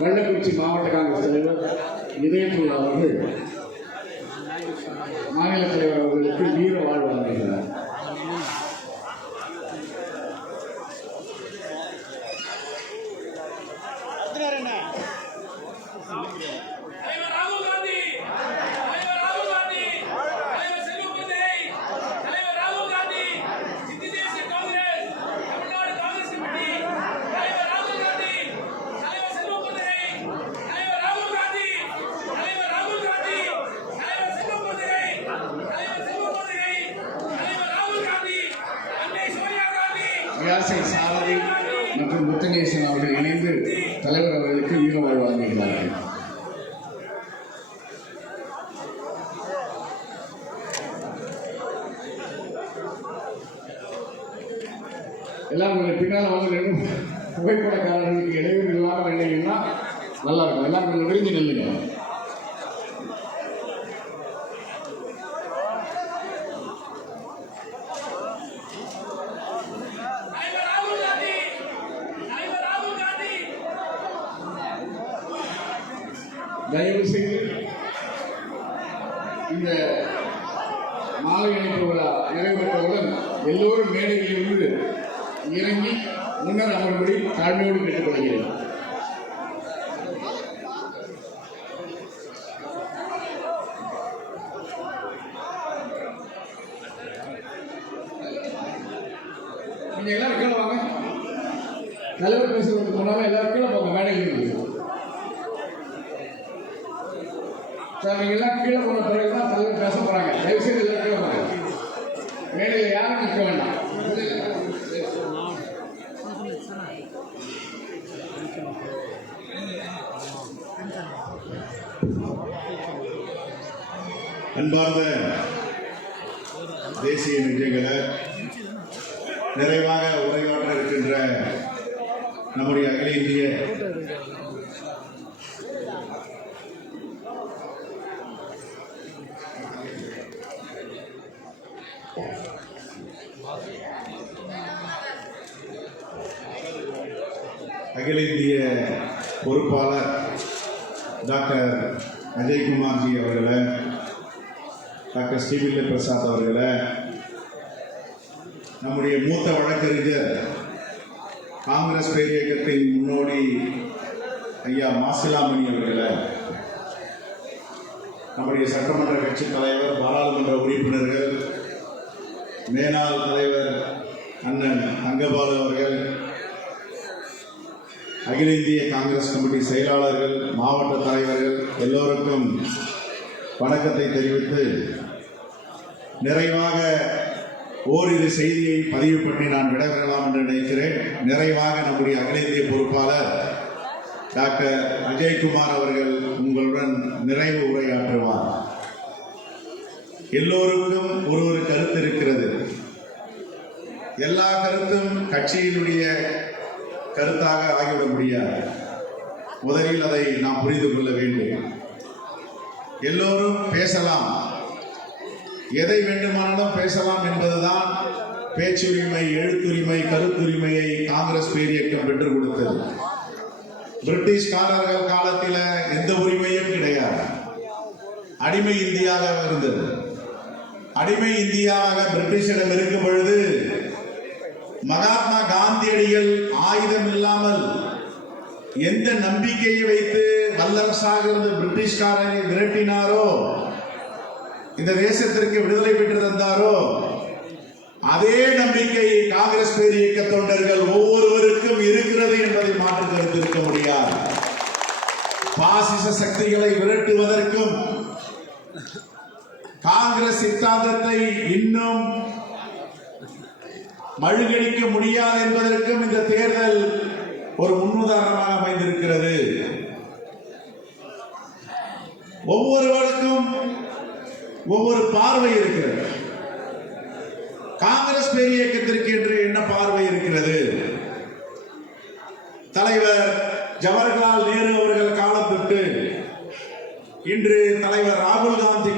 கள்ளக்குறிச்சி மாவட்ட காங்கிரஸ் தலைவர் இதயத்துல்லா அவர்கள் மாநில தலைவர் அவர்களுக்கு வீர வாழ்வு வழங்குகிறார். வியாசை சாரதி மற்றும் முத்தநேசன் அவர்கள் இணைந்து தலைவர் அவர்களுக்கு வீர வாழ்வு வழங்குகிறார்கள். எல்லாம் கொஞ்சம் பின்னால் வந்து புகைப்படக்காரர்களுக்கு இடைவெளி இல்லாமல் நினைங்கன்னா நல்லா இருக்கும். எல்லாம் கொஞ்சம் விரிஞ்சு நில்லுங்க. தயவு செய்து இந்த மாலை அணிப்பு விழா நிறைவேற்றவுடன் எல்லோரும் மேடையிலிருந்து இறங்கி முன்னர் அமர்படி தாழ்மையோடு கேட்டுக்கொள்கிறேன். நீங்க எல்லாரும் கீழே வாங்க. தலைவர் பேசுறதுக்கு முன்னால எல்லாரும் கீழே போங்க. மேடையில் இருக்கு சார். நீங்க எல்லாம் கீழே போன பிறகுதான் தலைவர் பேச போறாங்க. தயவுசெய்து எல்லாம் கீழே போங்க. மேடையில் யாரும் நிற்க வேண்டாம். அன்பார்ந்த தேசிய நிகழ்ச்சிகளை நிறைவாக உரையாற்ற இருக்கின்ற நம்முடைய அகில இந்திய பொறுப்பாளர் டாக்டர் அஜய்குமார்ஜி அவர்களை, டாக்டர் ஸ்ரீவில்ல பிரசாத் அவர்களை, நம்முடைய மூத்த வழக்கறிஞர் காங்கிரஸ் பேரியக்கத்தின் முன்னோடி ஐயா மாசிலாமணி அவர்களை, நம்முடைய சட்டமன்ற கட்சி தலைவர், பாராளுமன்ற உறுப்பினர்கள், மேனாள் தலைவர் அண்ணன் தங்கபாலு அவர்கள், அகில இந்திய காங்கிரஸ் கமிட்டி செயலாளர்கள், மாவட்ட தலைவர்கள் எல்லோருக்கும் வணக்கத்தை தெரிவித்து நிறைவாக ஓரிரு செய்தியை பதிவு பண்ணி நான் விடைபெறலாம் என்று நினைக்கிறேன். நிறைவாக நம்முடைய அகில இந்திய பொறுப்பாளர் டாக்டர் அஜய்குமார் அவர்கள் உங்களுடன் நிறைவு உரையாற்றுவார். எல்லோருக்கும் ஒரு கருத்து இருக்கிறது. எல்லா கருத்தும் கட்சியினுடைய கருத்தாக ஆகிவிட முடியாது. முதலில் அதை நாம் புரிந்து கொள்ள வேண்டும். எல்லோரும் பேசலாம், எதை வேண்டுமானாலும் பேசலாம் என்பதுதான் பேச்சுரிமை, எழுத்துரிமை, கருத்துரிமையை காங்கிரஸ் பேரியக்கம் பெற்றுக் கொடுத்தது. பிரிட்டிஷ்காரர்கள் காலத்தில் எந்த உரிமையும் கிடையாது. அடிமை இந்தியாவாக இருந்தது. அடிமை இந்தியாவாக பிரிட்டிஷிடம் இருக்கும் பொழுது மகாத்மா காந்தியடிகள் ஆயுதம் இல்லாமல் எந்த நம்பிக்கையை வைத்து வல்லரசாக இருந்த பிரிட்டிஷ்காரரை விரட்டினாரோ, இந்த தேசத்திற்கு விடுதலை பெற்று தந்தாரோ, அதே நம்பிக்கை காங்கிரஸ் பேரியக்க தொண்டர்கள் ஒவ்வொருவருக்கும் இருக்கிறது என்பதை மாற்று கருத்து இருக்க முடியாது. பாசிச சக்திகளை விரட்டுவதற்கும் காங்கிரஸ் சித்தாந்தத்தை இன்னும் மழுங்கடிக்க முடியாது என்பதற்கும் இந்த தேர்தல் ஒரு முன்னுதாரணமாக அமைந்திருக்கிறது. ஒவ்வொருவருக்கும் ஒவ்வொரு பார்வை இருக்கிறது. காங்கிரஸ் பேரியக்கத்திற்கு என்று என்ன பார்வை இருக்கிறது? தலைவர் ஜவஹர்லால் நேரு அவர்கள் காலம் தொட்டு இன்று தலைவர் ராகுல் காந்தி